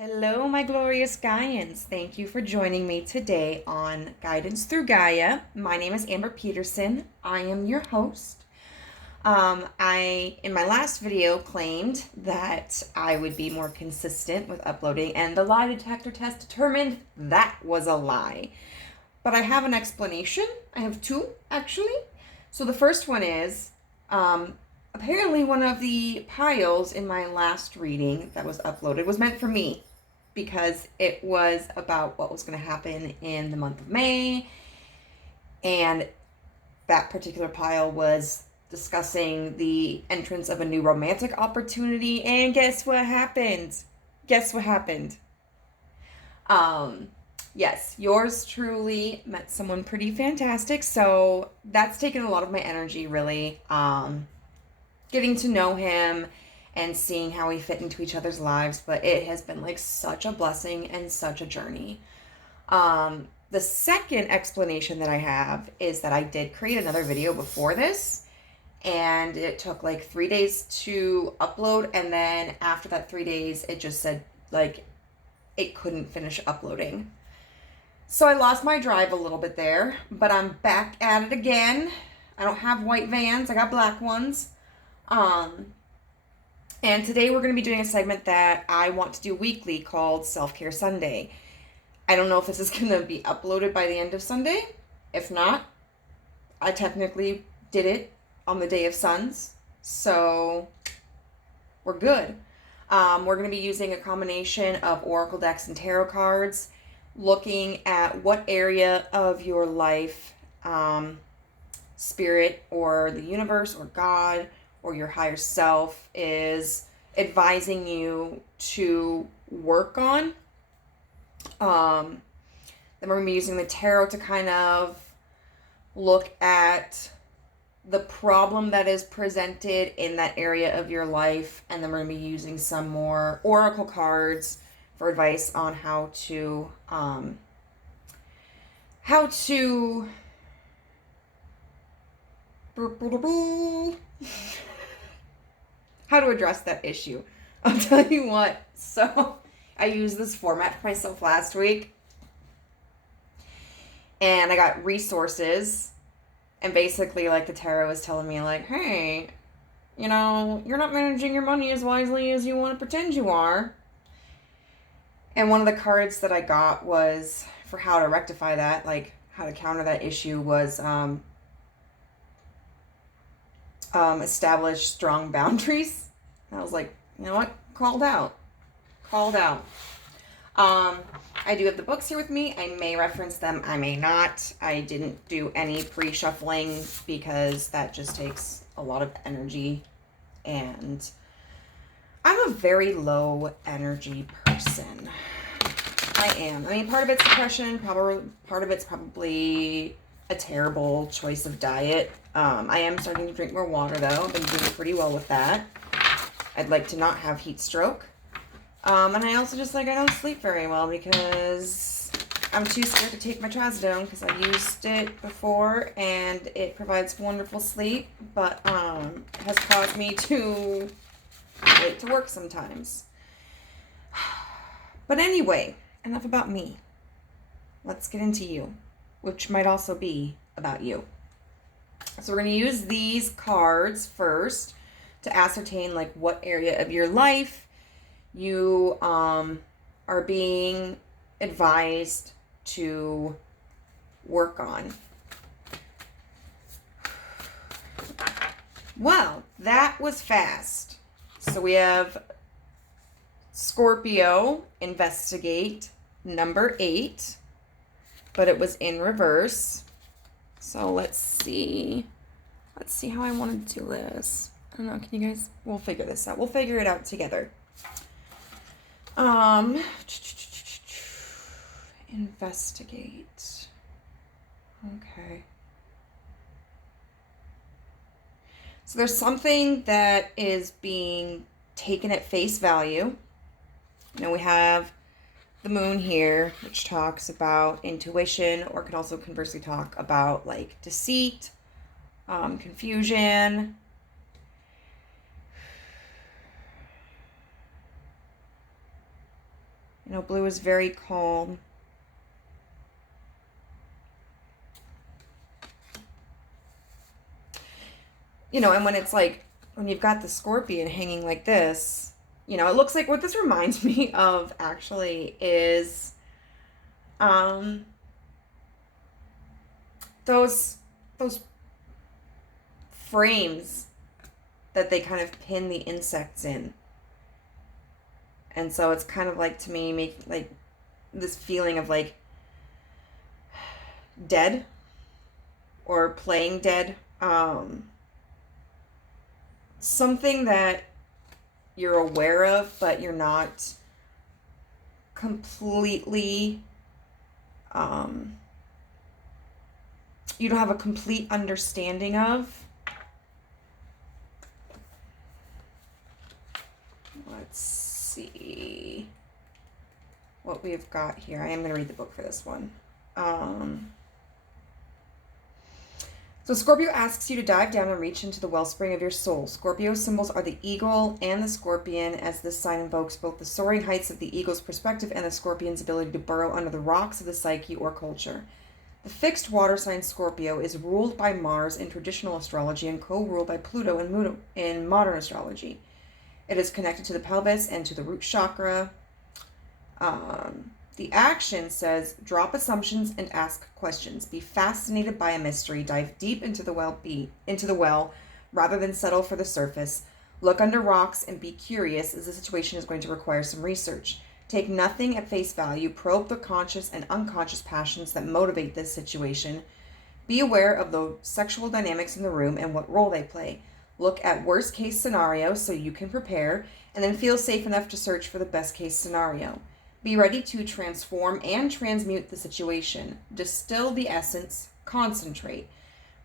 Hello, my glorious Gaians. Thank you for joining me today on Guidance Through Gaia. My name is Amber Peterson. I am your host. In my last video, claimed that I would be more consistent with uploading, and the lie detector test determined that was a lie. But I have an explanation. I have two, actually. So the first one is, apparently one of the piles in my last reading that was uploaded was meant for me, because it was about what was going to happen in the month of May. And that particular pile was discussing the entrance of a new romantic opportunity. And guess what happened? Yes, yours truly met someone pretty fantastic. So that's taken a lot of my energy, really. Getting to know him and seeing how we fit into each other's lives, but it has been like such a blessing and such a journey. The second explanation that I have is that I did create another video before this, and it took like 3 days to upload, and then after that 3 days, it just said like it couldn't finish uploading. So I lost my drive a little bit there, but I'm back at it again. I don't have white vans, I got black ones. And today we're going to be doing a segment that I want to do weekly called Self-Care Sunday. I don't know if this is going to be uploaded by the end of Sunday. If not, I technically did it on the Day of Suns, so we're good. We're going to be using a combination of oracle decks and tarot cards, looking at what area of your life, spirit or the universe or God or your higher self is advising you to work on. Then we're going to be using the tarot to kind of look at the problem that is presented in that area of your life. And then we're going to be using some more oracle cards for advice on how to address that issue. I'll tell you what. So I used this format for myself last week, and I got resources, and basically like the tarot was telling me like, hey, you're not managing your money as wisely as you want to pretend you are. And one of the cards that I got was for how to rectify that, like how to counter that issue, was establish strong boundaries. And I was like, you know what? Called out. I do have the books here with me. I may reference them. I may not. I didn't do any pre-shuffling because that just takes a lot of energy. And I'm a very low energy person. I am. I mean, part of it's depression. Part of it's probably a terrible choice of diet. I am starting to drink more water, though. I've been doing pretty well with that. I'd like to not have heat stroke. And I also just I don't sleep very well because I'm too scared to take my trazodone because I've used it before and it provides wonderful sleep, but has caused me to late to work sometimes. But anyway, enough about me. Let's get into you, which might also be about you. So we're going to use these cards first to ascertain like what area of your life you are being advised to work on. Well, that was fast. So we have Scorpio, investigate, number 8, but it was in reverse. So let's see how I want to do this. I don't know, can you guys, we'll figure this out. We'll figure it out together. Investigate. Okay. So there's something that is being taken at face value. We have the moon here, which talks about intuition, or can also conversely talk about like deceit, confusion. You know, blue is very calm. You know, and when it's like, when you've got the Scorpion hanging like this, you know, it looks like what this reminds me of actually is those frames that they kind of pin the insects in. And so it's kind of like, to me, make like this feeling of like dead or playing dead. Something that you're aware of, but you're not completely, you don't have a complete understanding of. Let's see what we've got here. I am going to read the book for this one. So Scorpio asks you to dive down and reach into the wellspring of your soul. Scorpio symbols are the eagle and the scorpion, as this sign invokes both the soaring heights of the eagle's perspective and the scorpion's ability to burrow under the rocks of the psyche or culture. The fixed water sign Scorpio is ruled by Mars in traditional astrology and co-ruled by Pluto in modern astrology. It is connected to the pelvis and to the root chakra. The action says, drop assumptions and ask questions. Be fascinated by a mystery. Dive deep into the well rather than settle for the surface. Look under rocks and be curious, as the situation is going to require some research. Take nothing at face value. Probe the conscious and unconscious passions that motivate this situation. Be aware of the sexual dynamics in the room and what role they play. Look at worst case scenarios so you can prepare, and then feel safe enough to search for the best case scenario. Be ready to transform and transmute the situation. Distill the essence. Concentrate.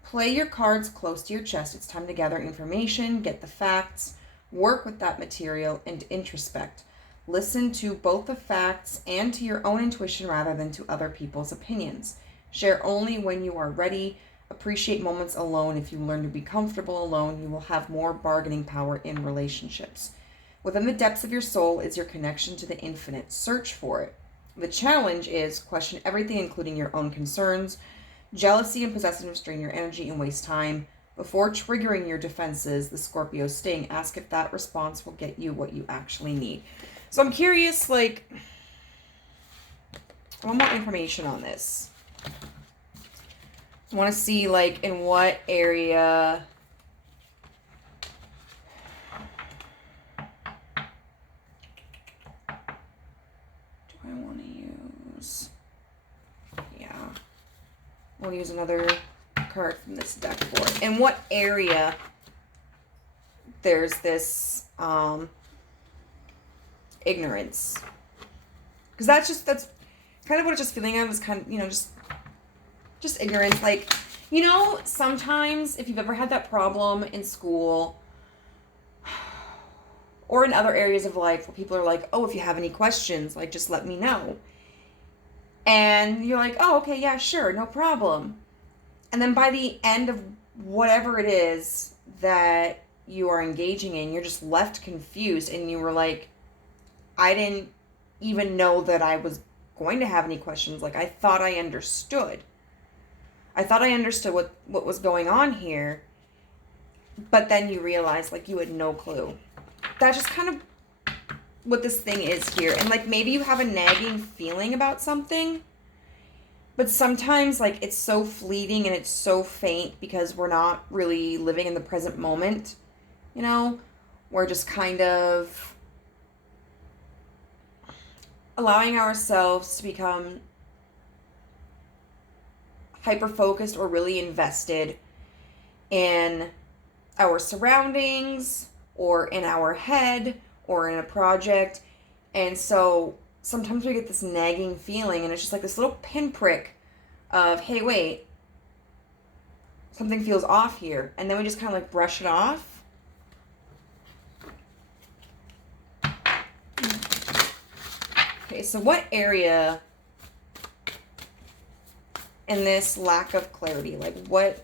Play your cards close to your chest. It's time to gather information, get the facts, work with that material, and introspect. Listen to both the facts and to your own intuition rather than to other people's opinions. Share only when you are ready. Appreciate moments alone. If you learn to be comfortable alone, you will have more bargaining power in relationships. Within the depths of your soul is your connection to the infinite. Search for it. The challenge is question everything, including your own concerns. Jealousy and possessiveness drain your energy and waste time. Before triggering your defenses, the Scorpio sting, ask if that response will get you what you actually need. So I'm curious, like, I want more information on this. I want to see, like, in what area do I want to use? Yeah. We'll use another card from this deck for it. In what area there's this ignorance? Because that's kind of what it's just feeling of, is kind of, you know, just ignorance. Like, you know, sometimes if you've ever had that problem in school or in other areas of life where people are like, oh, if you have any questions, like, just let me know. And you're like, oh, okay, yeah, sure, no problem. And then by the end of whatever it is that you are engaging in, you're just left confused, and you were like, I didn't even know that I was going to have any questions. Like, I thought I understood. I thought I understood what was going on here, but then you realize, like, you had no clue. That's just kind of what this thing is here. And, like, maybe you have a nagging feeling about something, but sometimes, like, it's so fleeting and it's so faint because we're not really living in the present moment, you know? We're just kind of allowing ourselves to become hyper-focused or really invested in our surroundings or in our head or in a project. And so sometimes we get this nagging feeling, and it's just like this little pinprick of, hey, wait, something feels off here. And then we just kind of like brush it off. Okay, so what area in this lack of clarity, like what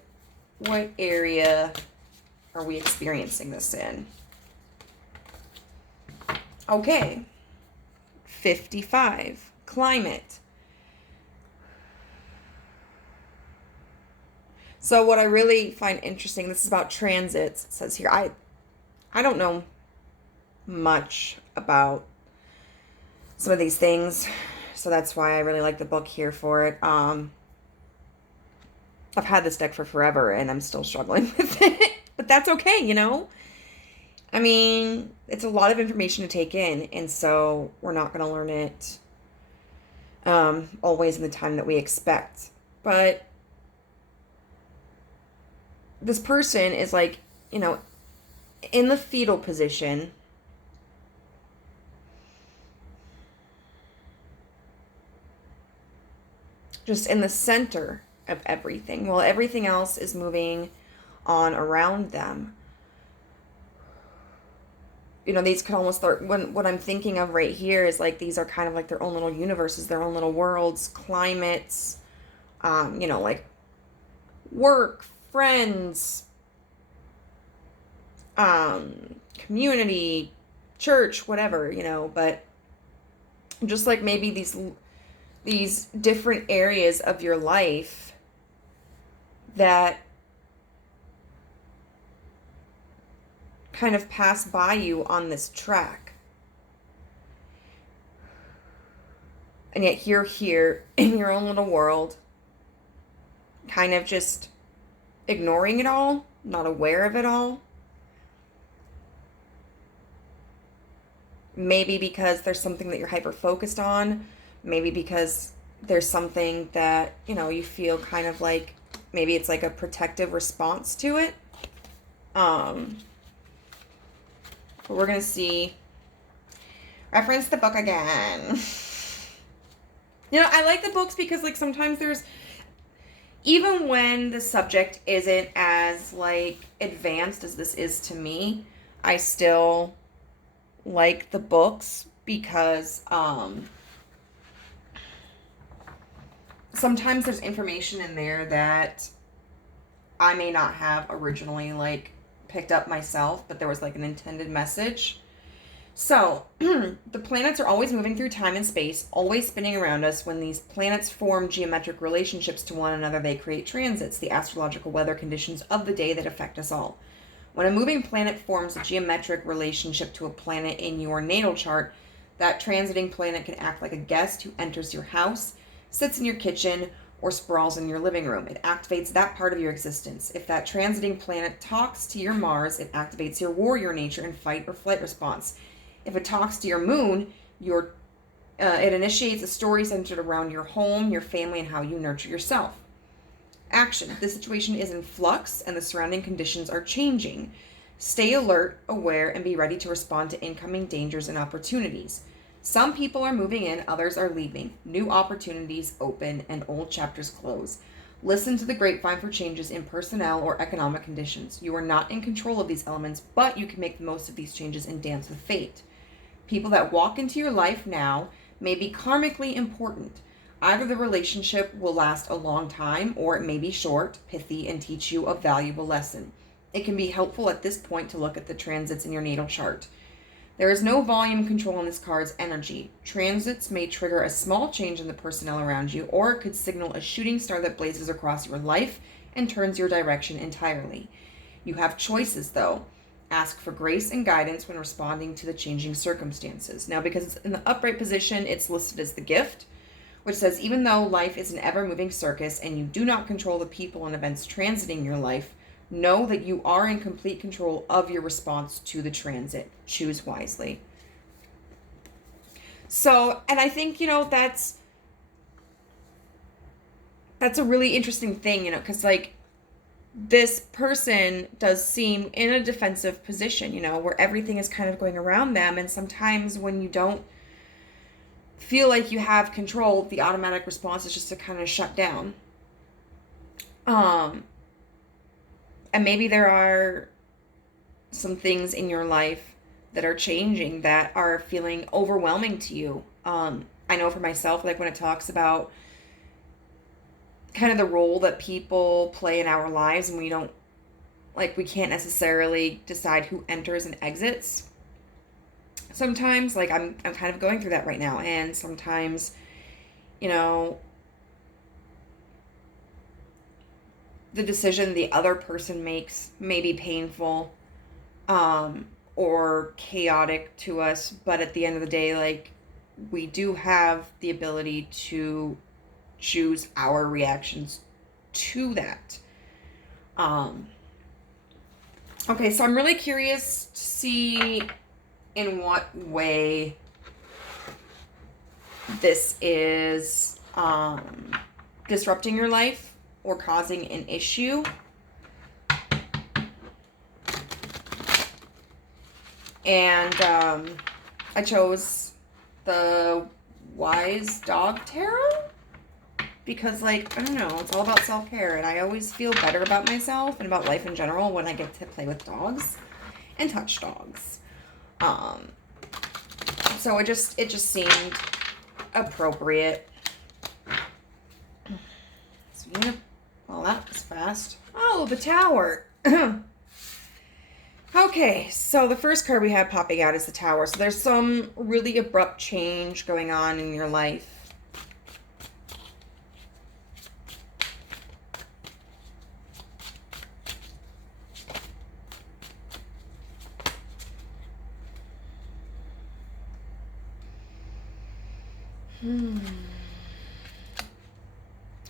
area are we experiencing this in? Okay. 55, climate. So what I really find interesting, this is about transits. It says here, I don't know much about some of these things, so that's why I really like the book here for it. I've had this deck for forever and I'm still struggling with it, but that's okay, you know? I mean, it's a lot of information to take in, and so we're not going to learn it always in the time that we expect. But this person is like, you know, in the fetal position. Just in the center of everything, while everything else is moving on around them. You know, these could almost start, what I'm thinking of right here is like, these are kind of like their own little universes, their own little worlds, climates, you know, like work, friends, community, church, whatever, you know, but just like maybe these different areas of your life that kind of pass by you on this track. And yet you're here in your own little world, kind of just ignoring it all, not aware of it all. Maybe because there's something that you're hyper focused on. Maybe because there's something that, you know, you feel kind of like, maybe it's like a protective response to it. But we're going to see, reference the book again. You know, I like the books because like sometimes there's, even when the subject isn't as like advanced as this is to me, I still like the books because sometimes there's information in there that I may not have originally like picked up myself, but there was like an intended message. So the planets are always moving through time and space, always spinning around us. When these planets form geometric relationships to one another, they create transits, the astrological weather conditions of the day that affect us all. When a moving planet forms a geometric relationship to a planet in your natal chart, that transiting planet can act like a guest who enters your house, sits in your kitchen, or sprawls in your living room. It activates that part of your existence. If that transiting planet talks to your Mars, it activates your warrior nature and fight or flight response. If it talks to your moon, it initiates a story centered around your home, your family, and how you nurture yourself. Action. The situation is in flux and the surrounding conditions are changing. Stay alert, aware, and be ready to respond to incoming dangers and opportunities. Some people are moving in, others are leaving. New opportunities open and old chapters close. Listen to the grapevine for changes in personnel or economic conditions. You are not in control of these elements, but you can make the most of these changes and dance with fate. People that walk into your life now may be karmically important. Either the relationship will last a long time, or it may be short, pithy, and teach you a valuable lesson. It can be helpful at this point to look at the transits in your natal chart. There is no volume control on this card's energy. Transits may trigger a small change in the personnel around you, or it could signal a shooting star that blazes across your life and turns your direction entirely. You have choices, though. Ask for grace and guidance when responding to the changing circumstances. Now, because it's in the upright position, it's listed as the gift, which says, even though life is an ever-moving circus and you do not control the people and events transiting your life, know that you are in complete control of your response to the transit. Choose wisely. So, and I think, you know, that's a really interesting thing, you know, because like this person does seem in a defensive position, you know, where everything is kind of going around them. And sometimes when you don't feel like you have control, the automatic response is just to kind of shut down. And maybe there are some things in your life that are changing that are feeling overwhelming to you. I know for myself, like when it talks about kind of the role that people play in our lives, and we can't necessarily decide who enters and exits. sometimes. Like, I'm kind of going through that right now. And sometimes, you know, the decision the other person makes may be painful, or chaotic to us, but at the end of the day, like, we do have the ability to choose our reactions to that. Okay, so I'm really curious to see in what way this is disrupting your life or causing an issue. And I chose the Wise Dog Tarot because, like, I don't know, it's all about self-care, and I always feel better about myself and about life in general when I get to play with dogs and touch dogs. So it just seemed appropriate. So, yeah, well, that was fast. Oh, the Tower. Okay, so the first card we have popping out is the Tower. So there's some really abrupt change going on in your life.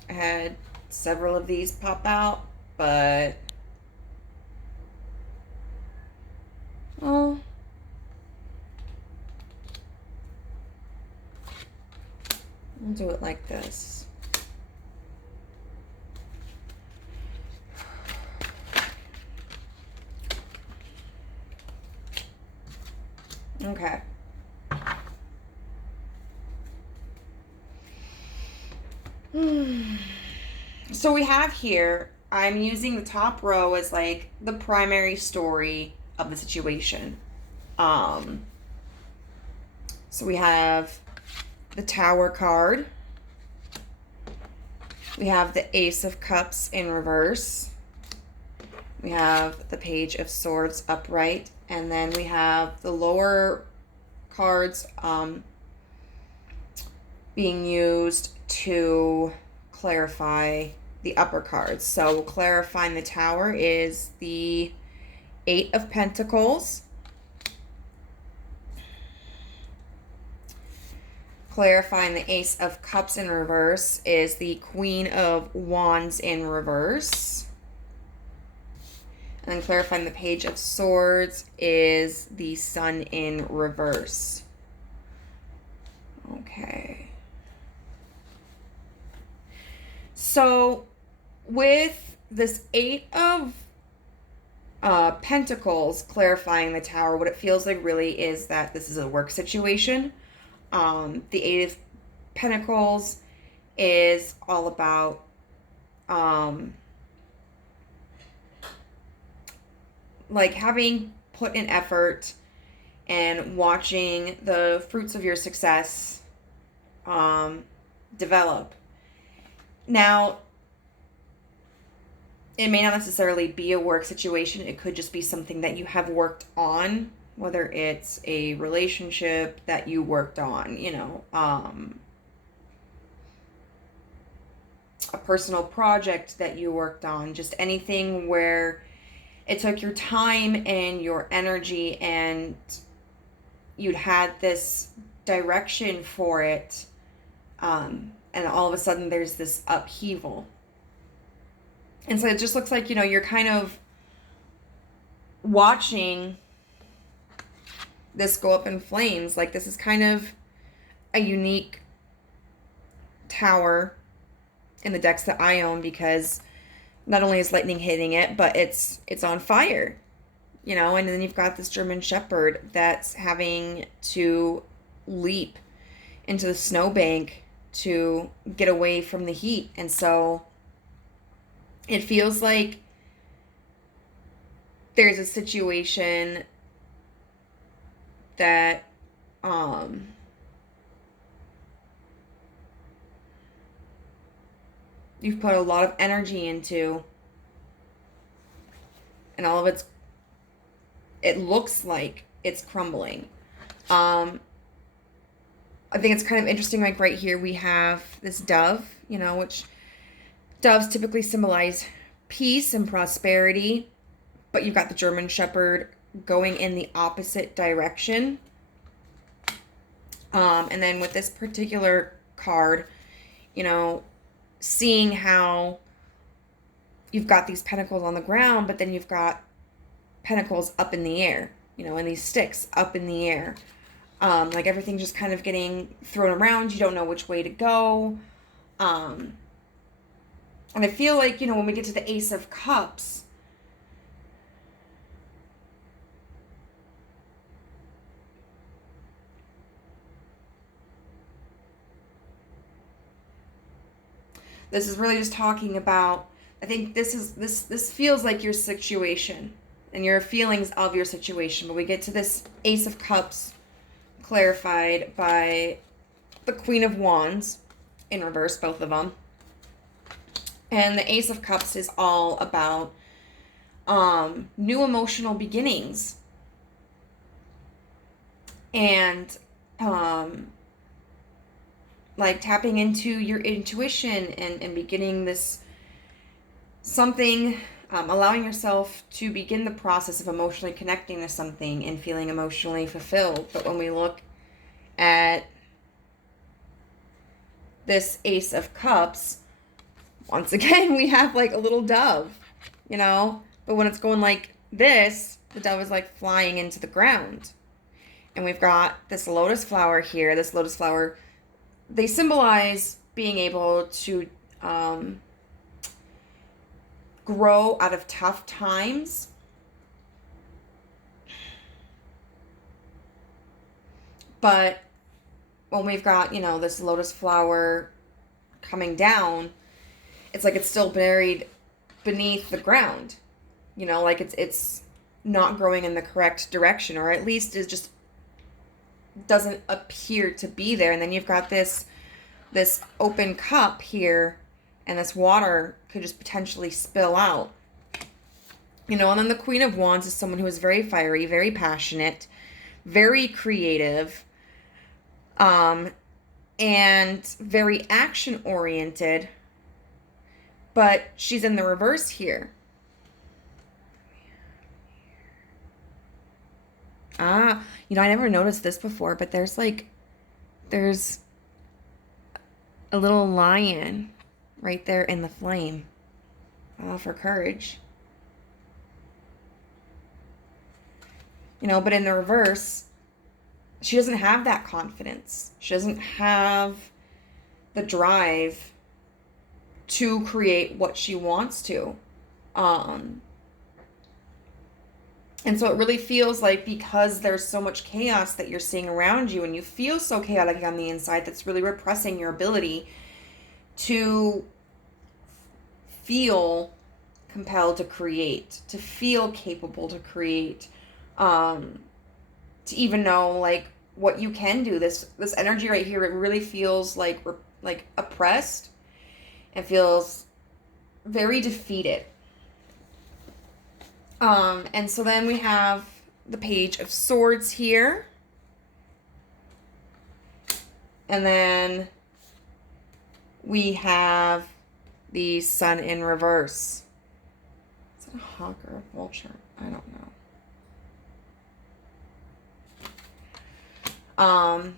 I had several of these pop out, but well, I'll do it like this. Okay. So we have here, I'm using the top row as like the primary story of the situation. So we have the Tower card. We have the Ace of Cups in reverse. We have the Page of Swords upright. And then we have the lower cards being used to clarify the upper cards. So clarifying the Tower is the Eight of Pentacles. Clarifying the Ace of Cups in reverse is the Queen of Wands in reverse. And then clarifying the Page of Swords is the Sun in reverse. Okay. So with this Eight of Pentacles clarifying the Tower, what it feels like really is that this is a work situation. The Eight of Pentacles is all about like having put in effort and watching the fruits of your success develop. Now, it may not necessarily be a work situation. It could just be something that you have worked on, whether it's a relationship that you worked on, you know, a personal project that you worked on, just anything where it took your time and your energy and you'd had this direction for it, and all of a sudden there's this upheaval. And so it just looks like, you know, you're kind of watching this go up in flames. Like, this is kind of a unique tower in the decks that I own, because not only is lightning hitting it, but it's on fire, you know. And then you've got this German Shepherd that's having to leap into the snowbank to get away from the heat. And so it feels like there's a situation that you've put a lot of energy into, and all of it looks like it's crumbling. I think it's kind of interesting, like right here we have this dove, which doves typically symbolize peace and prosperity, but you've got the German Shepherd going in the opposite direction. And then with this particular card, seeing how you've got these pentacles on the ground, but then you've got pentacles up in the air, and these sticks up in the air. Like everything's just kind of getting thrown around. You don't know which way to go. And I feel like, when we get to the Ace of Cups, this is really just talking about, I think this feels like your situation and your feelings of your situation. But we get to this Ace of Cups clarified by the Queen of Wands in reverse, both of them. And the Ace of Cups is all about new emotional beginnings. And like tapping into your intuition and beginning this something, allowing yourself to begin the process of emotionally connecting to something and feeling emotionally fulfilled. But when we look at this Ace of Cups, once again, we have like a little dove, but when it's going like this, the dove is like flying into the ground. And we've got this lotus flower here. This lotus flower, they symbolize being able to grow out of tough times. But when we've got, this lotus flower coming down, it's like it's still buried beneath the ground. Like it's not growing in the correct direction, or at least it just doesn't appear to be there. And then you've got this open cup here, and this water could just potentially spill out. And then the Queen of Wands is someone who is very fiery, very passionate, very creative, and very action-oriented. But she's in the reverse here. I never noticed this before, but there's a little lion right there in the flame. For courage. But in the reverse, she doesn't have that confidence. She doesn't have the drive to create what she wants to. And so it really feels like, because there's so much chaos that you're seeing around you, and you feel so chaotic on the inside, that's really repressing your ability to feel compelled to create, to feel capable to create, to even know like what you can do. This energy right here, it really feels like oppressed and feels very defeated. And so then we have the Page of Swords here. And then we have the Sun in reverse. Is it a hawk or a vulture? I don't know.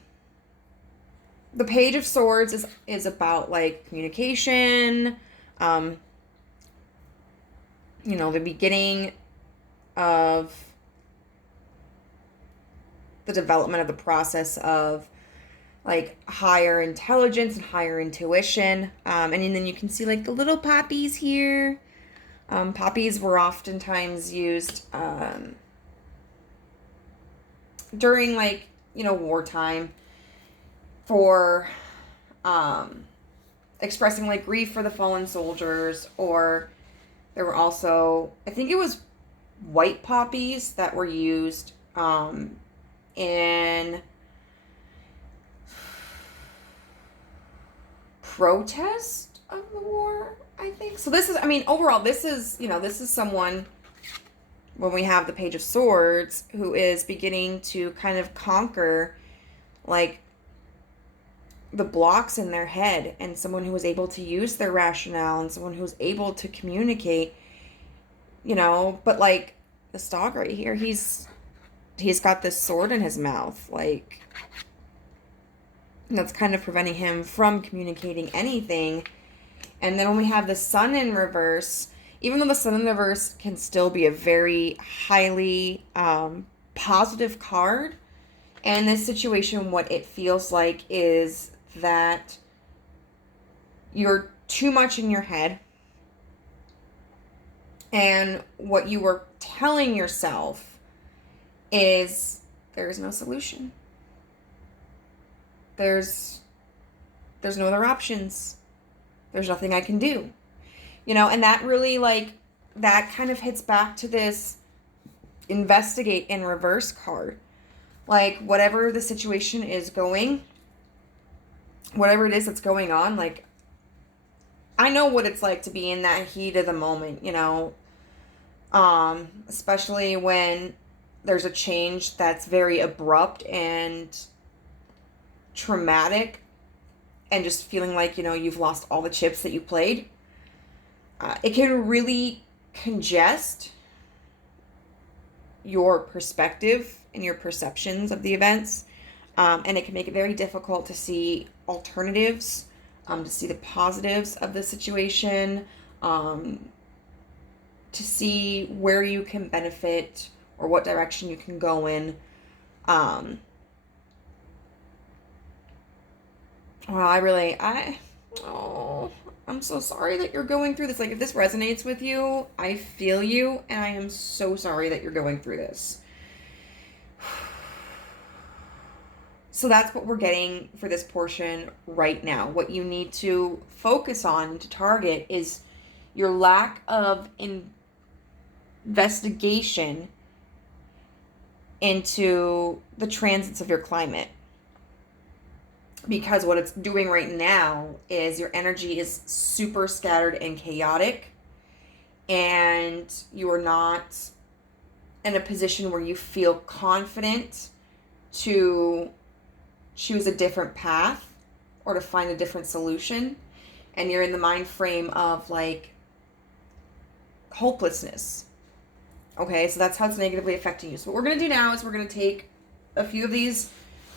The Page of Swords is about like communication, the beginning of the development of the process of like higher intelligence and higher intuition. And then you can see like the little poppies here. Poppies were oftentimes used during like, wartime for expressing like grief for the fallen soldiers. Or there were also, I think it was white poppies that were used in protest of the war, I think. So this is, overall, this is, this is someone when we have the Page of Swords, who is beginning to kind of conquer, like, the blocks in their head, and someone who was able to use their rationale, and someone who's able to communicate, you know. But like this dog right here, he's got this sword in his mouth, like, that's kind of preventing him from communicating anything. And then when we have the Sun in reverse, even though the Sun in reverse can still be a very highly positive card, and in this situation, what it feels like is that you're too much in your head, and what you were telling yourself is there is no solution. There's no other options. There's nothing I can do. You know, and that really, like, that kind of hits back to this investigate in reverse card. Like, whatever the situation is going, whatever it is that's going on, like, I know what it's like to be in that heat of the moment, you know, especially when there's a change that's very abrupt and traumatic, and just feeling like, you know, you've lost all the chips that you played. It can really congest your perspective and your perceptions of the events. And it can make it very difficult to see alternatives, to see the positives of the situation, to see where you can benefit or what direction you can go in. I'm so sorry that you're going through this. Like, if this resonates with you, I feel you, and I am so sorry that you're going through this. So that's what we're getting for this portion right now. What you need to focus on, to target, is your lack of investigation into the transits of your climate. Because what it's doing right now is your energy is super scattered and chaotic, and you are not in a position where you feel confident to choose a different path or to find a different solution. And you're in the mind frame of, like, hopelessness. Okay, so that's how it's negatively affecting you. So what we're going to do now is we're going to take a few of these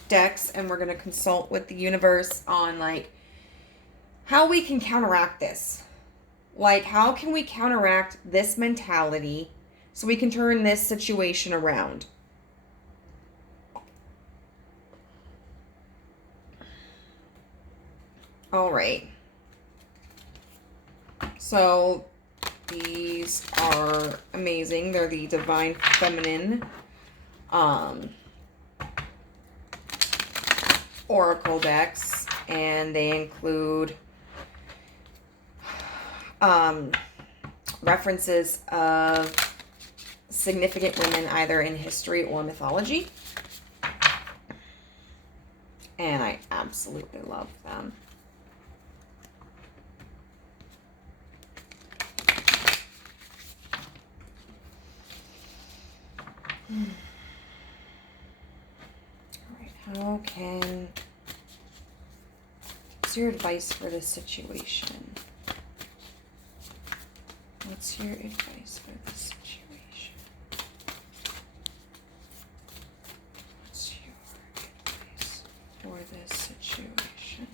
decks and we're going to consult with the universe on, like, how we can counteract this. Like, how can we counteract this mentality so we can turn this situation around? All right. So these are amazing. They're the Divine Feminine Oracle decks, and they include references of significant women either in history or mythology. And I absolutely love them. What's your advice for this situation? What's your advice for this situation? What's your advice for this situation?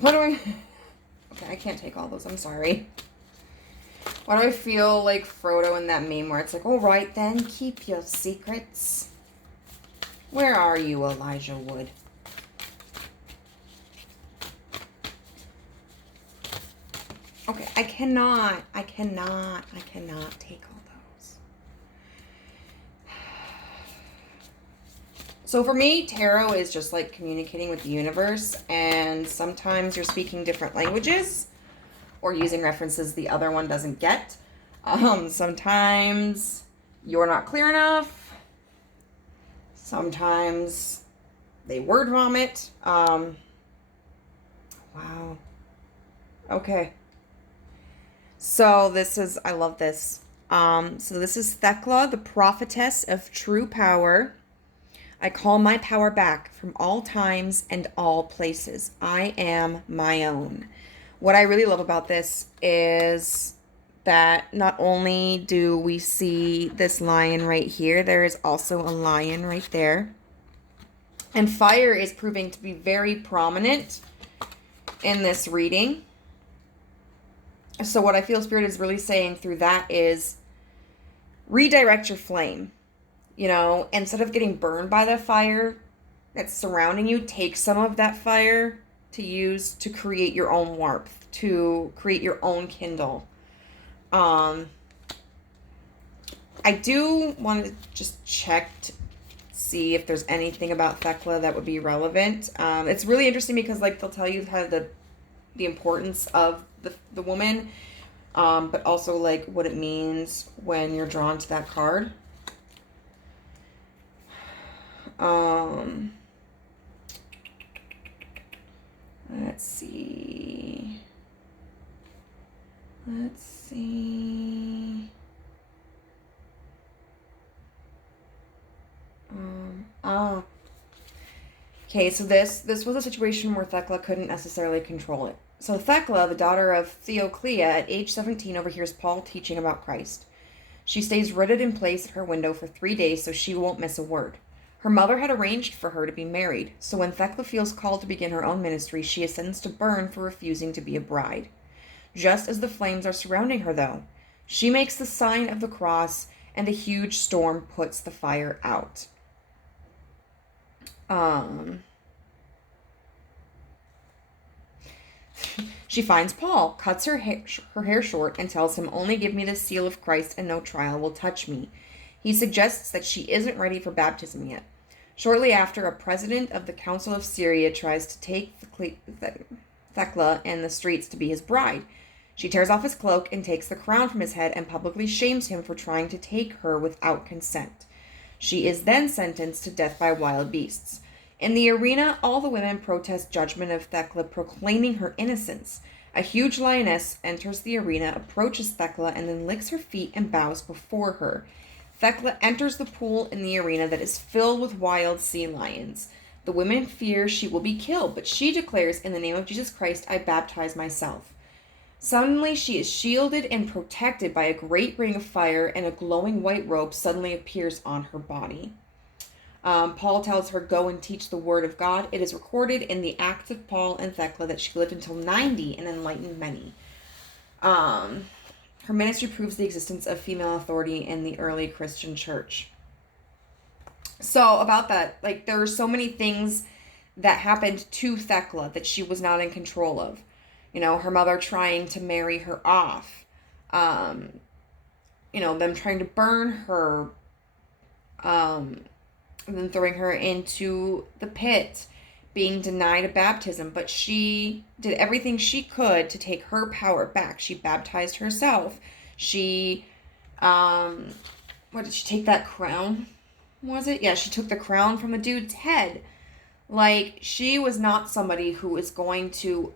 What do I... Okay, I can't take all those. I'm sorry. Why do I feel like Frodo in that meme where it's like, all right then, keep your secrets. Where are you, Elijah Wood? Okay, I cannot take all those. So for me, tarot is just like communicating with the universe, and sometimes you're speaking different languages or using references the other one doesn't get. Sometimes you're not clear enough. Sometimes they word vomit. Wow. Okay. So this is, I love this. So this is Thecla, the prophetess of true power. I call my power back from all times and all places. I am my own. What I really love about this is that not only do we see this lion right here, there is also a lion right there. And fire is proving to be very prominent in this reading. So what I feel Spirit is really saying through that is redirect your flame. You know, instead of getting burned by the fire that's surrounding you, take some of that fire to use to create your own warmth, to create your own kindle. I do want to just check to see if there's anything about Thecla that would be relevant. It's really interesting because, like, they'll tell you how the importance of the woman, but also, like, what it means when you're drawn to that card. Let's see. Okay, so this was a situation where Thecla couldn't necessarily control it. So Thecla, the daughter of Theoclea, at age 17 overhears Paul teaching about Christ. She stays rooted in place at her window for 3 days so she won't miss a word. Her mother had arranged for her to be married, so when Thecla feels called to begin her own ministry, she ascends to burn for refusing to be a bride. Just as the flames are surrounding her, though, she makes the sign of the cross, and a huge storm puts the fire out. She finds Paul, cuts her hair short, and tells him, "Only give me the seal of Christ and no trial will touch me." He suggests that she isn't ready for baptism yet. Shortly after, a president of the Council of Syria tries to take Thecla in the streets to be his bride. She tears off his cloak and takes the crown from his head and publicly shames him for trying to take her without consent. She is then sentenced to death by wild beasts. In the arena, all the women protest judgment of Thecla, proclaiming her innocence. A huge lioness enters the arena, approaches Thecla, and then licks her feet and bows before her. Thecla enters the pool in the arena that is filled with wild sea lions. The women fear she will be killed, but she declares, "In the name of Jesus Christ, I baptize myself." Suddenly, she is shielded and protected by a great ring of fire, and a glowing white robe suddenly appears on her body. Paul tells her, "Go and teach the word of God." It is recorded in the Acts of Paul and Thecla that she lived until 90 and enlightened many. Her ministry proves the existence of female authority in the early Christian church. So about that, like, there are so many things that happened to Thecla that she was not in control of. You know, her mother trying to marry her off. Them trying to burn her. And then throwing her into the pit, being denied a baptism. But she did everything she could to take her power back. She baptized herself. She, what did she take that crown? Was it? Yeah, she took the crown from the dude's head. Like, she was not somebody who was going to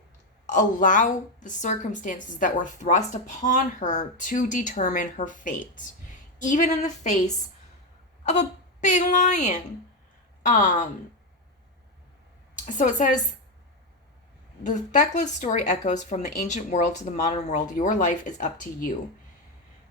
allow the circumstances that were thrust upon her to determine her fate, even in the face of a big lion. So it says, the Thecla's story echoes from the ancient world to the modern world. Your life is up to you.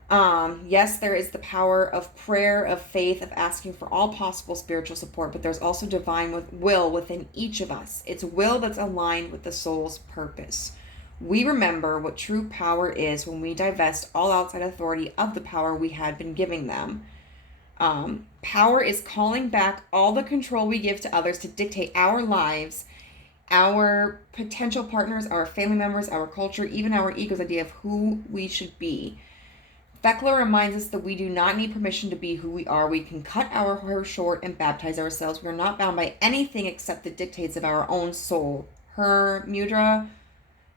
Yes, there is the power of prayer, of faith, of asking for all possible spiritual support, but there's also divine will within each of us. It's will that's aligned with the soul's purpose. We remember what true power is when we divest all outside authority of the power we had been giving them. Power is calling back all the control we give to others to dictate our lives, our potential partners, our family members, our culture, even our ego's idea of who we should be. Thecla reminds us that we do not need permission to be who we are. We can cut our hair short and baptize ourselves. We are not bound by anything except the dictates of our own soul. Her mudra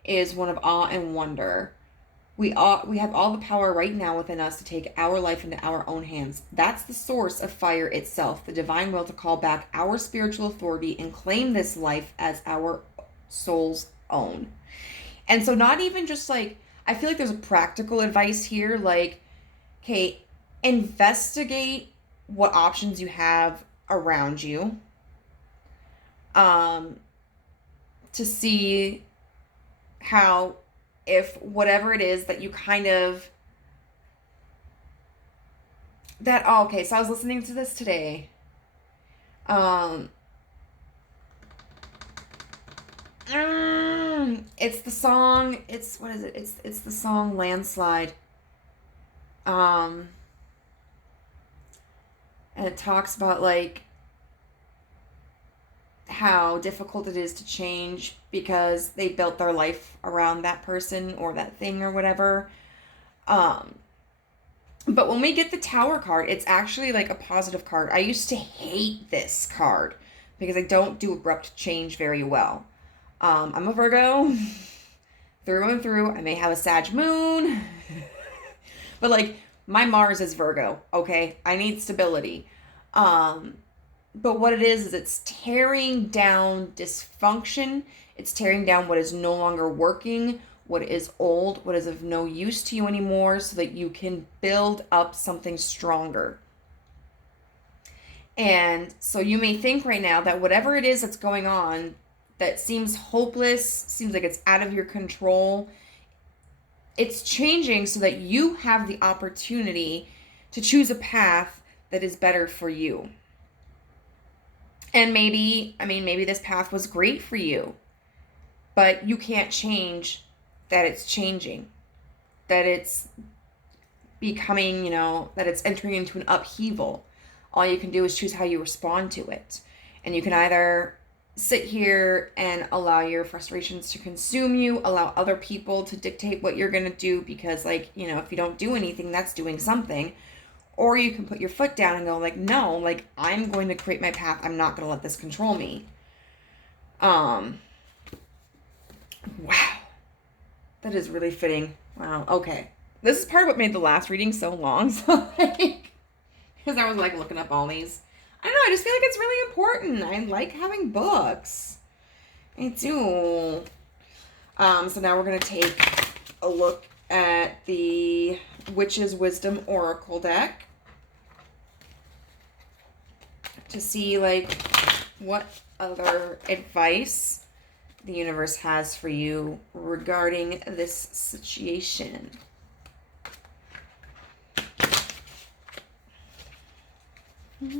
is one of awe and wonder. We have all the power right now within us to take our life into our own hands. That's the source of fire itself, the divine will to call back our spiritual authority and claim this life as our soul's own. And so not even just like, I feel like there's a practical advice here, like, okay, investigate what options you have around you, to see how, if whatever it is that you kind of, that, oh, okay, so I was listening to this today. It's the song, what is it? It's the song Landslide. And it talks about like how difficult it is to change because they built their life around that person or that thing or whatever. But when we get the Tower card, it's actually like a positive card. I used to hate this card because I don't do abrupt change very well. I'm a Virgo through and through. I may have a Sag moon, but like my Mars is Virgo. Okay. I need stability. But what it is it's tearing down dysfunction. It's tearing down what is no longer working, what is old, what is of no use to you anymore, so that you can build up something stronger. And so you may think right now that whatever it is that's going on that seems hopeless, seems like it's out of your control, it's changing so that you have the opportunity to choose a path that is better for you. And maybe this path was great for you, but you can't change that it's changing, that it's becoming, that it's entering into an upheaval. All you can do is choose how you respond to it. And you can either sit here and allow your frustrations to consume you, allow other people to dictate what you're going to do because, like, if you don't do anything, that's doing something. Or you can put your foot down and go, like, no, like, I'm going to create my path. I'm not going to let this control me. Wow. That is really fitting. Wow. Okay. This is part of what made the last reading so long. So, like, because I was, like, looking up all these. I don't know. I just feel like it's really important. I like having books. I do. So now we're going to take a look at the Witch's Wisdom Oracle deck to see, like, what other advice the universe has for you regarding this situation. Life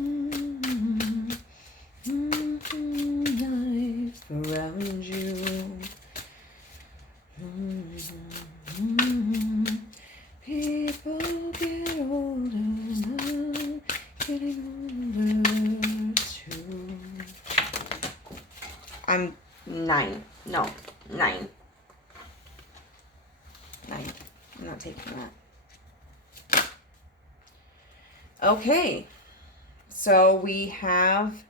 around you. People get older and I'm getting older too. I'm 9. No, 9. 9. I'm not taking that. Okay. So we have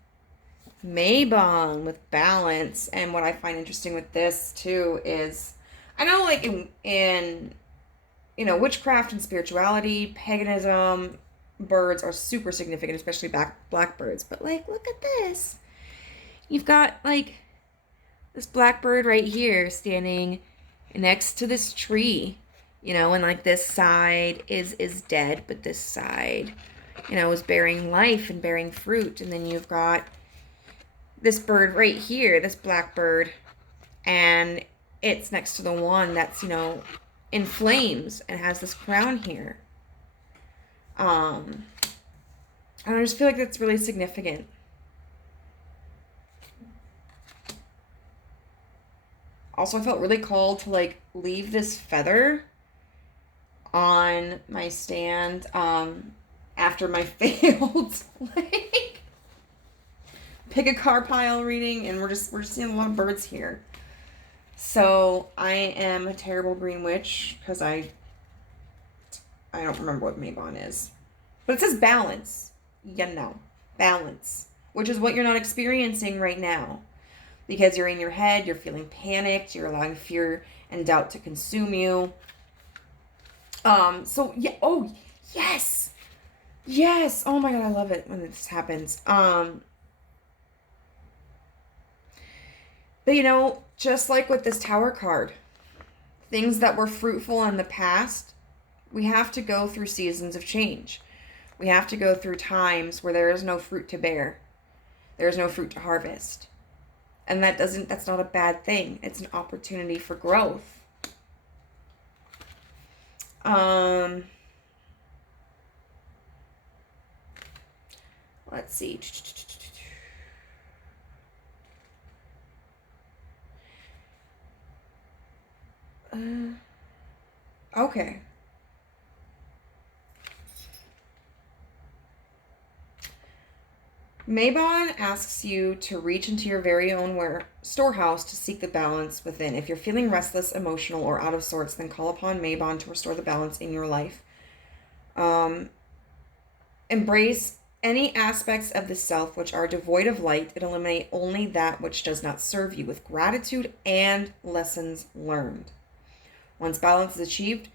Mabon with balance. And what I find interesting with this too is, I know like in witchcraft and spirituality, paganism, birds are super significant, especially blackbirds. But like, look at this. You've got like this blackbird right here standing next to this tree, and like this side is dead, but this side, is bearing life and bearing fruit. And then you've got this bird right here, this blackbird, and it's next to the one that's, in flames and has this crown here. And I just feel like that's really significant. Also, I felt really called to like leave this feather on my stand after my failed like pick a car pile reading, and we're just seeing a lot of birds here. So I am a terrible green witch because I don't remember what Mabon is. But it says balance. Balance. Which is what you're not experiencing right now. Because you're in your head, you're feeling panicked, you're allowing fear and doubt to consume you. So yeah, oh, yes. Yes. Oh my God, I love it when this happens. But you know, just like with this Tower card, things that were fruitful in the past, we have to go through seasons of change. We have to go through times where there is no fruit to bear. There is no fruit to harvest. And that's not a bad thing. It's an opportunity for growth. Let's see. Okay. Mabon asks you to reach into your very own storehouse to seek the balance within. If you're feeling restless, emotional, or out of sorts, then call upon Mabon to restore the balance in your life. Embrace any aspects of the self which are devoid of light and eliminate only that which does not serve you with gratitude and lessons learned. Once balance is achieved,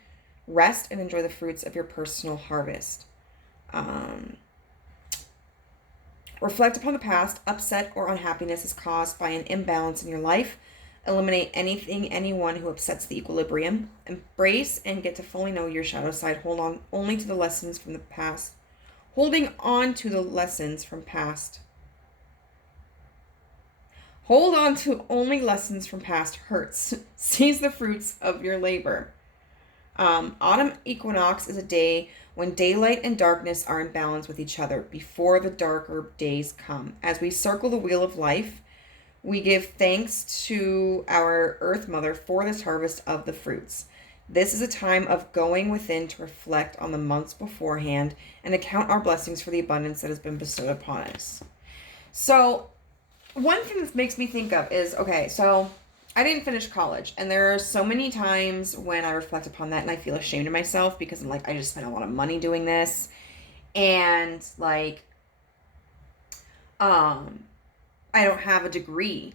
rest and enjoy the fruits of your personal harvest. Reflect upon the past. Upset or unhappiness is caused by an imbalance in your life. Eliminate anything, anyone who upsets the equilibrium. Embrace and get to fully know your shadow side. Hold on only to the lessons from the past. Holding on to the lessons from past. Hold on to only lessons from past hurts. Seize the fruits of your labor. Autumn equinox is a day when daylight and darkness are in balance with each other before the darker days come. As we circle the wheel of life, we give thanks to our Earth Mother for this harvest of the fruits. This is a time of going within to reflect on the months beforehand and to count our blessings for the abundance that has been bestowed upon us. So, one thing this makes me think of is, okay, so I didn't finish college, and there are so many times when I reflect upon that and I feel ashamed of myself because I'm like, I just spent a lot of money doing this, and like, I don't have a degree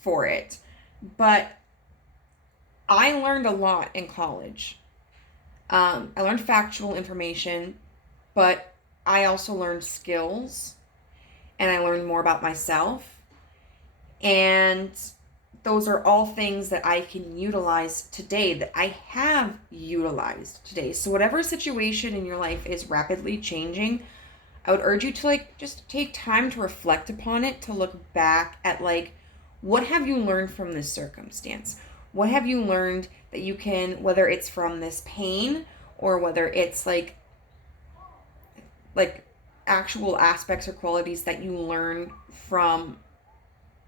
for it, but I learned a lot in college. I learned factual information, but I also learned skills, and I learned more about myself, and those are all things that I can utilize today, that I have utilized today. So whatever situation in your life is rapidly changing, I would urge you to like just take time to reflect upon it, to look back at like, what have you learned from this circumstance? What have you learned that you can, whether it's from this pain or whether it's like actual aspects or qualities that you learn from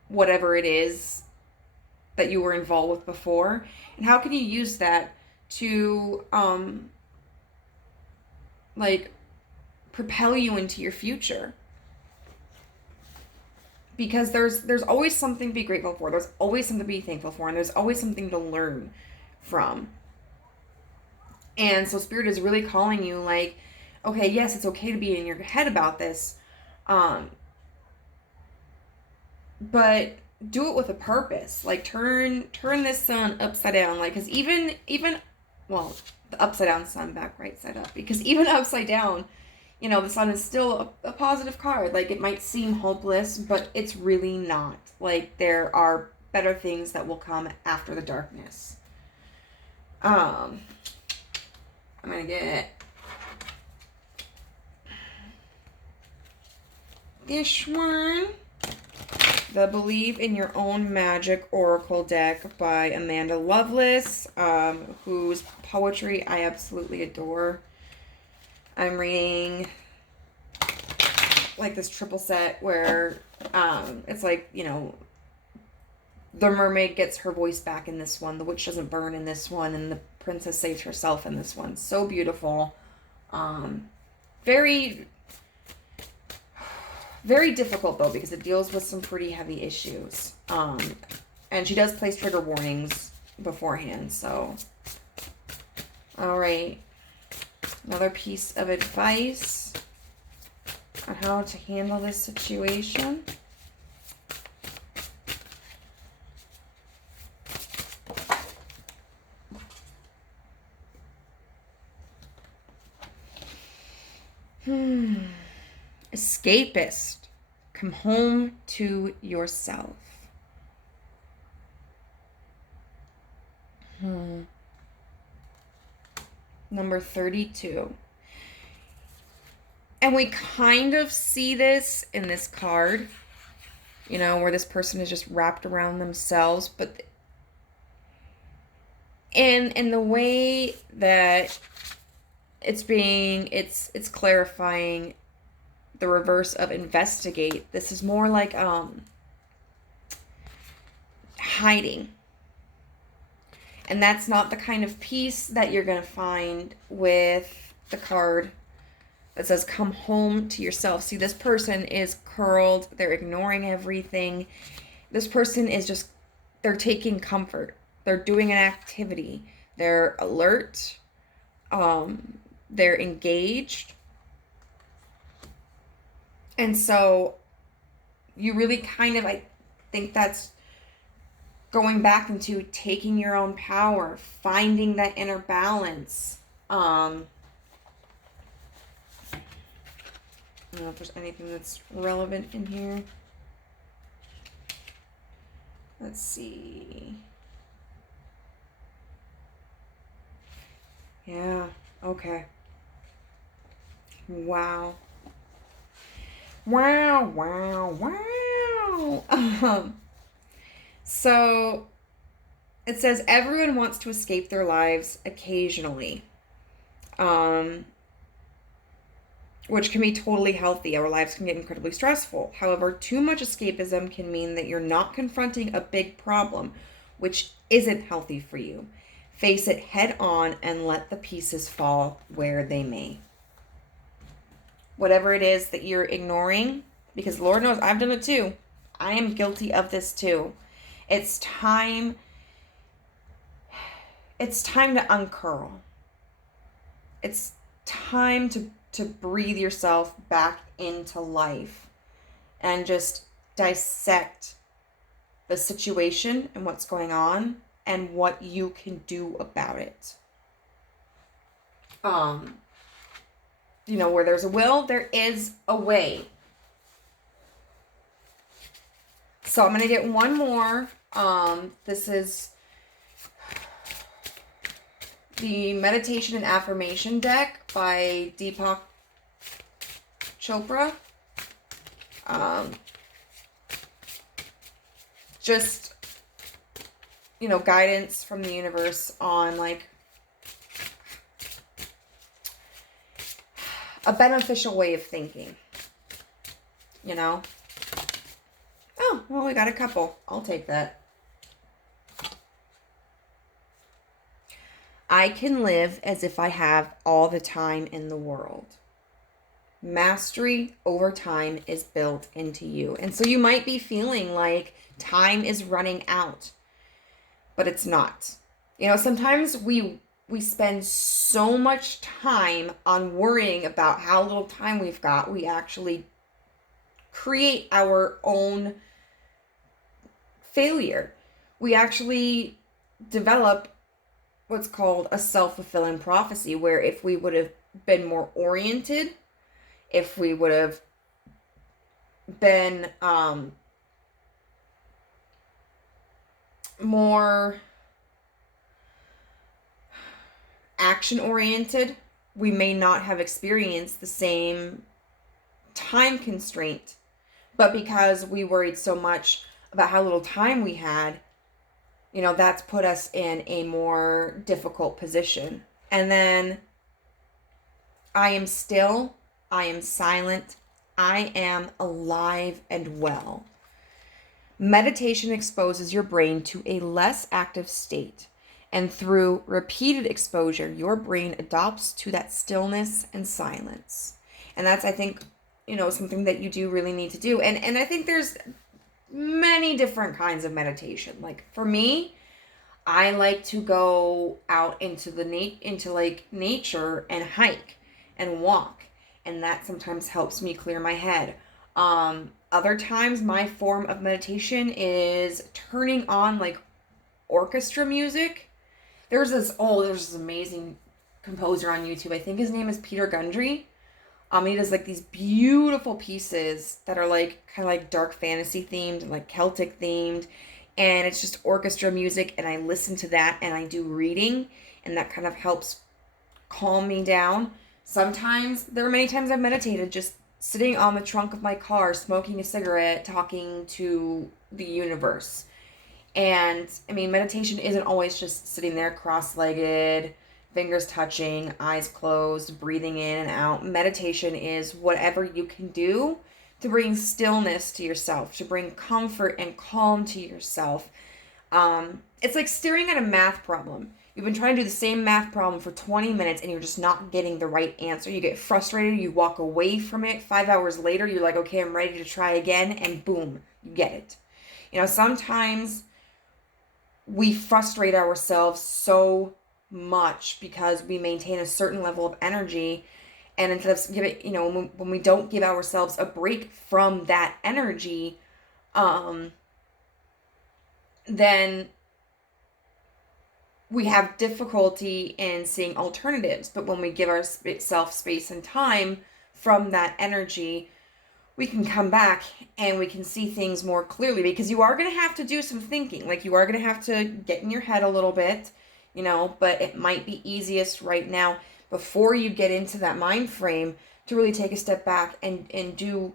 whatever it is that you were involved with before, and how can you use that to like propel you into your future? Because there's always something to be grateful for, there's always something to be thankful for, and there's always something to learn from. And so Spirit is really calling you like, okay, yes, it's okay to be in your head about this, but do it with a purpose. Like turn this sun upside down, like, because even well, the upside down sun back right side up, because even upside down, you know, the sun is still a positive card. Like, it might seem hopeless, but it's really not. Like, there are better things that will come after the darkness. I'm gonna get this one. The Believe in Your Own Magic Oracle deck by Amanda Lovelace, whose poetry I absolutely adore. I'm reading like this triple set where it's like, you know, the mermaid gets her voice back in this one, the witch doesn't burn in this one, and the princess saves herself in this one. So beautiful. Very, very difficult though, because it deals with some pretty heavy issues. And she does place trigger warnings beforehand, so. All right. Another piece of advice on how to handle this situation. Escapist. Come home to yourself. Number 32. And we kind of see this in this card, you know, where this person is just wrapped around themselves, but in the way that it's clarifying the reverse of investigate. This is more like hiding. And that's not the kind of peace that you're going to find with the card that says come home to yourself. See, this person is curled. They're ignoring everything. This person is just, they're taking comfort. They're doing an activity. They're alert. They're engaged. And so you really kind of, I think that's going back into taking your own power, finding that inner balance. I don't know if there's anything that's relevant in here. Let's see. Yeah, okay. Wow. Wow. So it says everyone wants to escape their lives occasionally. Which can be totally healthy. Our lives can get incredibly stressful. However, too much escapism can mean that you're not confronting a big problem, which isn't healthy for you. Face it head on and let the pieces fall where they may. Whatever it is that you're ignoring, because Lord knows I've done it too. I am guilty of this too. It's time to uncurl. It's time to breathe yourself back into life and just dissect the situation and what's going on and what you can do about it. You know, where there's a will, there is a way. So I'm going to get one more. This is the Meditation and Affirmation deck by Deepak Chopra. Just, you know, guidance from the universe on like a beneficial way of thinking, you know? Oh, well, we got a couple. I'll take that. I can live as if I have all the time in the world. Mastery over time is built into you. And so you might be feeling like time is running out, but it's not. You know, sometimes we spend so much time on worrying about how little time we've got, we actually create our own failure. We actually develop what's called a self-fulfilling prophecy, where if we would have been more oriented, if we would have been more action-oriented, we may not have experienced the same time constraint. But because we worried so much about how little time we had, you know, that's put us in a more difficult position. And then I am still, I am silent, I am alive and well. Meditation exposes your brain to a less active state. And through repeated exposure, your brain adopts to that stillness and silence. And that's, I think, you know, something that you do really need to do. And I think there's many different kinds of meditation. Like for me, I like to go out into nature and hike and walk, and that sometimes helps me clear my head. Other times my form of meditation is turning on like orchestra music. There's this amazing composer on YouTube. I think his name is Peter Gundry. He does like these beautiful pieces that are like kind of like dark fantasy themed and like Celtic themed. And it's just orchestra music. And I listen to that and I do reading. And that kind of helps calm me down. Sometimes, there are many times I've meditated just sitting on the trunk of my car, smoking a cigarette, talking to the universe. And I mean, meditation isn't always just sitting there cross legged, fingers touching, eyes closed, breathing in and out. Meditation is whatever you can do to bring stillness to yourself, to bring comfort and calm to yourself. It's like staring at a math problem. You've been trying to do the same math problem for 20 minutes and you're just not getting the right answer. You get frustrated, you walk away from it. 5 hours later, you're like, okay, I'm ready to try again, and boom, you get it. You know, sometimes we frustrate ourselves so much because we maintain a certain level of energy, and instead of when we don't give ourselves a break from that energy, then we have difficulty in seeing alternatives. But when we give ourselves space and time from that energy, we can come back and we can see things more clearly, because you are going to have to do some thinking. Like, you are going to have to get in your head a little bit, but it might be easiest right now, before you get into that mind frame, to really take a step back and do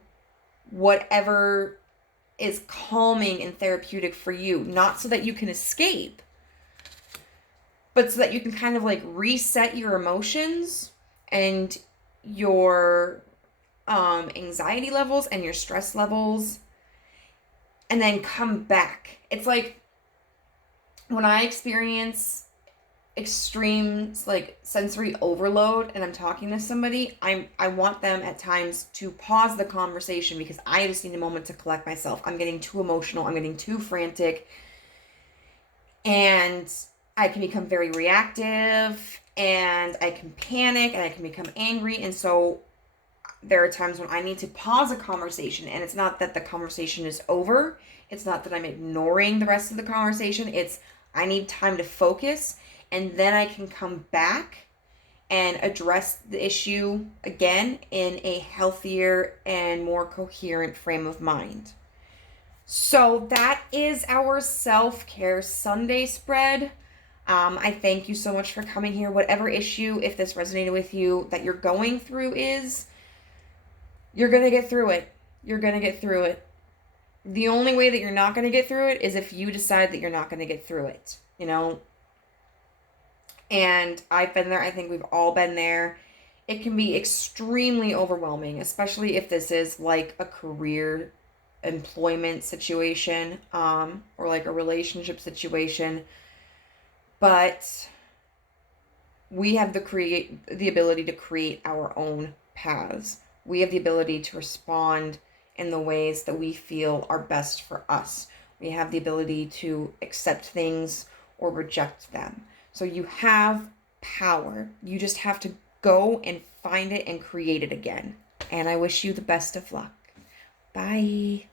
whatever is calming and therapeutic for you. Not so that you can escape, but so that you can kind of like reset your emotions and your anxiety levels and your stress levels, and then come back. It's like when I experience extreme like sensory overload and I'm talking to somebody, I want them at times to pause the conversation, because I just need a moment to collect myself. I'm getting too emotional, I'm getting too frantic, and I can become very reactive, and I can panic, and I can become angry. And so there are times when I need to pause a conversation, and it's not that the conversation is over. It's not that I'm ignoring the rest of the conversation. It's I need time to focus, and then I can come back and address the issue again in a healthier and more coherent frame of mind. So that is our self-care Sunday spread. I thank you so much for coming here. Whatever issue, if this resonated with you, that you're going through you're going to get through it. You're going to get through it. The only way that you're not going to get through it is if you decide that you're not going to get through it, And I've been there. I think we've all been there. It can be extremely overwhelming, especially if this is like a career employment situation, or like a relationship situation. But we have the ability to create our own paths. We have the ability to respond in the ways that we feel are best for us. We have the ability to accept things or reject them. So you have power. You just have to go and find it and create it again. And I wish you the best of luck. Bye.